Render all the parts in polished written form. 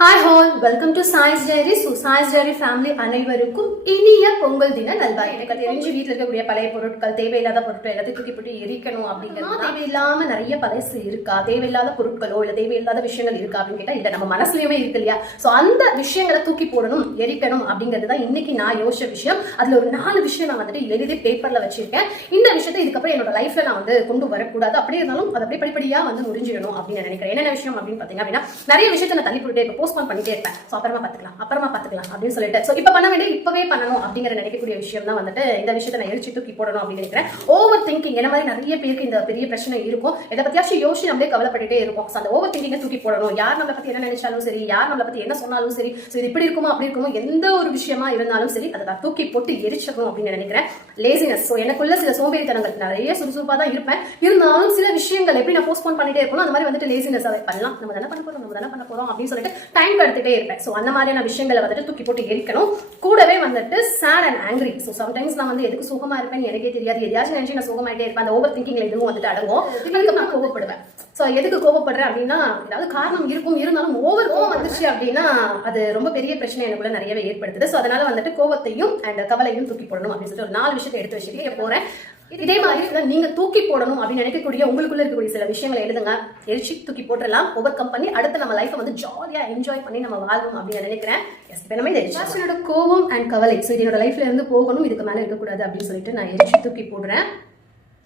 Hi whole welcome to choice diary. Choice diary family அனைவருக்கும் இனிய பொங்கல் தின நல்வாழ்த்துக்கள். எனக்கு தெரிஞ்சு வீட்டில் இருக்கக்கூடிய பழைய பொருட்கள், தேவையில்லாத பொருட்கள் எல்லாத்தையும் தூக்கி போட்டு எரிக்கணும் அப்படிங்கிறது. தேவையில்லாம நிறைய பழசு இருக்கா, தேவையில்லாத பொருட்களோ இல்ல தேவையில்லாத விஷயங்கள் இருக்கா அப்படின்னு கேட்டா இல்ல, நம்ம மனசுலயுமே இருக்கு இல்லையா? சோ அந்த விஷயங்களை தூக்கி போடணும், எரிக்கணும் அப்படிங்கிறது தான் இன்னைக்கு நான் யோசிச்ச விஷயம். அதுல ஒரு 4 விஷயம் நான் வந்துட்டு எழுதி பேப்பர்ல வச்சிருக்கேன். இந்த விஷயத்தை இதுக்கப்புறம் என்னோட லைஃப்ல நான் வந்து கொண்டு வரக்கூடாது, அப்படியே இருந்தாலும் அதை அப்படியே படிப்படியா வந்து முடிஞ்சிடணும் அப்படின்னு நினைக்கிறேன். என்னென்ன விஷயம் அப்படின்னு பாத்தீங்க அப்படின்னா, நிறைய விஷயத்தை நான் தள்ளி போட்டுட்டே போஸ்ட்போன் பண்ணிட்டே இருப்பேன். சோ அப்புறமா பாத்துக்கலாம் அப்படின்னு சொல்லிட்டு சோ இப்ப பண்ண வேண்டிய இப்பவே பண்ணணும் அப்படிங்கிற நினைக்கக்கூடிய விஷயம் தான் வந்துட்டு இந்த விஷயத்தை நான் எரிச்சு தூக்கி போடணும் அப்படின்னு நினைக்கிறேன். ஓவர் திங்கிங் என்ன மாதிரி நிறைய பேருக்கு இந்த பெரிய பிரச்சனை இருக்கும். இதை பத்தியாச்சும் யோசிச்சு நம்மளே கவலைப்பட்டுட்டே இருக்கும். சோ அந்த ஓவர் திங்கிங்கை தூக்கி போடணும். யார் நம்மளை பத்தி என்ன நினைச்சாலும் சரி, யார் நம்மளை பத்தி என்ன சொன்னாலும் சரி, சோ இது இப்படி இருக்குமோ அப்படி இருக்குமோ, எந்த ஒரு விஷயமா இருந்தாலும் சரி அதை நான் தூக்கி போட்டு எரிச்சணும் அப்படின்னு நினைக்கிறேன். லேசினஸ். சோ எனக்குள்ள சில சோம்பேறித்தனங்கள், நிறைய சுறுசுறுப்பா தான் இருப்பேன், இருந்தாலும் சில விஷயங்கள் எப்படி நான் போஸ்ட்போன் பண்ணிட்டே இருக்கணும், அந்த மாதிரி வந்துட்டு லேசினஸ் அதை பண்ணலாம், நம்ம தானே பண்ண போறோம் அப்படின்னு சொல்லிட்டு டைம் எடுத்துட்டே இருப்பேன். சோ அந்த மாதிரியான விஷயங்களை வந்துட்டு தூக்கி போட்டு எரிக்கணும். கூடவே வந்துட்டு sad and angry. So sometimes நான் வந்து எதுக்கு சுகமா இருப்பேன் எனக்கே தெரியாது, எதையாச்சும் நினைச்சு நான் சுகமாயிட்டே இருப்பேன். அந்த ஓவர் திங்கிங்ல எதுவும் வந்துட்டு அடங்கும். அதுக்கு நான் கோவப்படுவேன். சோ எதுக்கு கோவப்படுறேன் அப்படின்னா, ஏதாவது காரணம் இருக்கும், இருந்தாலும் ஓவர் கோவம் வந்துச்சு அப்படின்னா அது ரொம்ப பெரிய பிரச்சனை எனக்குள்ள நிறையவே ஏற்படுத்துது. சோ அதனால வந்துட்டு கோவத்தையும் அண்ட் கவலையும் தூக்கி போடணும் அப்படின்னு சொல்லிட்டு ஒரு 4 விஷயத்தை எடுத்து வச்சுட்டு போறேன். இதே மாதிரி நீங்க தூக்கி போடணும் அப்படின்னு நினைக்கக்கூடிய உங்களுக்குள்ள இருக்கக்கூடிய சில விஷயங்களை எழுதுங்க, எரிச்சு தூக்கி போட்டுடலாம். ஓவர் கம் பண்ணி அடுத்து நம்ம லைஃப் வந்து ஜாலியா என்ஜாய் பண்ணி நம்ம வாழணும் அப்படின்னு நினைக்கிறேன். என்னோட கோவம் அண்ட் கவலை என்னோட லைஃப்ல இருந்து போகணும், இதுக்கு மேல இருக்கக்கூடாது அப்படின்னு சொல்லிட்டு நான் எரிச்சு தூக்கி போடுறேன்.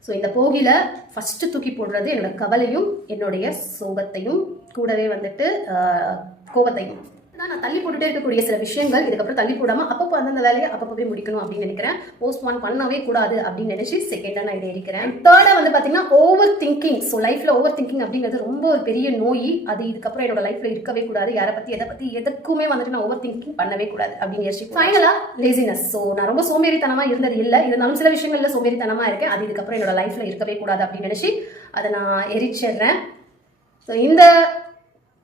ஸோ இந்த போகில ஃபர்ஸ்ட் தூக்கி போடுறது என்னோட கவலையும் என்னுடைய சோகத்தையும் கூடவே வந்துட்டு கோபத்தையும். நான் தள்ளி போட்டுட்டே இருக்கக்கூடிய சில விஷயங்கள் இதுக்கப்புறம் தள்ளி போடாம அப்பப்போ அந்தந்த வேலையை அப்பப்பவே முடிக்கணும் அப்படின்னு நினைக்கிறேன். போஸ்ட்போன் பண்ணவே கூடாது அப்படின்னு நினைச்சு செகண்டா நான் இதை இருக்கிறேன். தேர்டா வந்து பாத்தீங்கன்னா ஓவர் திங்கிங். ஸோ லைஃப்ல ஓவர் திங்கிங் அப்படிங்கிறது ரொம்ப ஒரு பெரிய நோய். அது இதுக்கப்புறம் என்னோட லைஃப்ல இருக்கவே கூடாது. யாரை பத்தி எதை பத்தி எதுக்குமே வந்துட்டு நான் ஓவர் திங்கிங் பண்ணவே கூடாது அப்படின்னு யோசிச்சு. ஃபைனலா லேசினஸ். ஸோ நான் ரொம்ப சோம்பேறித்தனமா இருந்தது இல்லை, இருந்தாலும் சில விஷயங்கள்ல சோம்பேறித்தனமா இருக்கேன். அது இதுக்கப்புறம் என்னோட லைஃப்ல இருக்கவே கூடாது அப்படின்னு நினைச்சு அதை நான் எரிச்சிடுறேன். ஸோ இந்த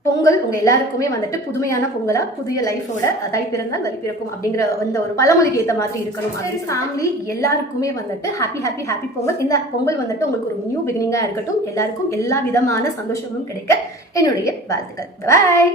பொங்கல் உங்க எல்லாருக்குமே வந்துட்டு புதுமையான பொங்கலா, புதிய லைஃபோட தை பிறந்தால் வழி பிறக்கும் அப்படிங்கிற அந்த ஒரு பழமொழிக்கு ஏற்ற மாதிரி இருக்கணும். ஃபேமிலி எல்லாருக்குமே வந்துட்டு ஹாப்பி பொங்கல். இந்த பொங்கல் வந்துட்டு உங்களுக்கு ஒரு நியூ பிகினிங்கா இருக்கட்டும். எல்லாருக்கும் எல்லா விதமான சந்தோஷமும் கிடைக்க என்னுடைய வாழ்த்துக்கள். பாய்.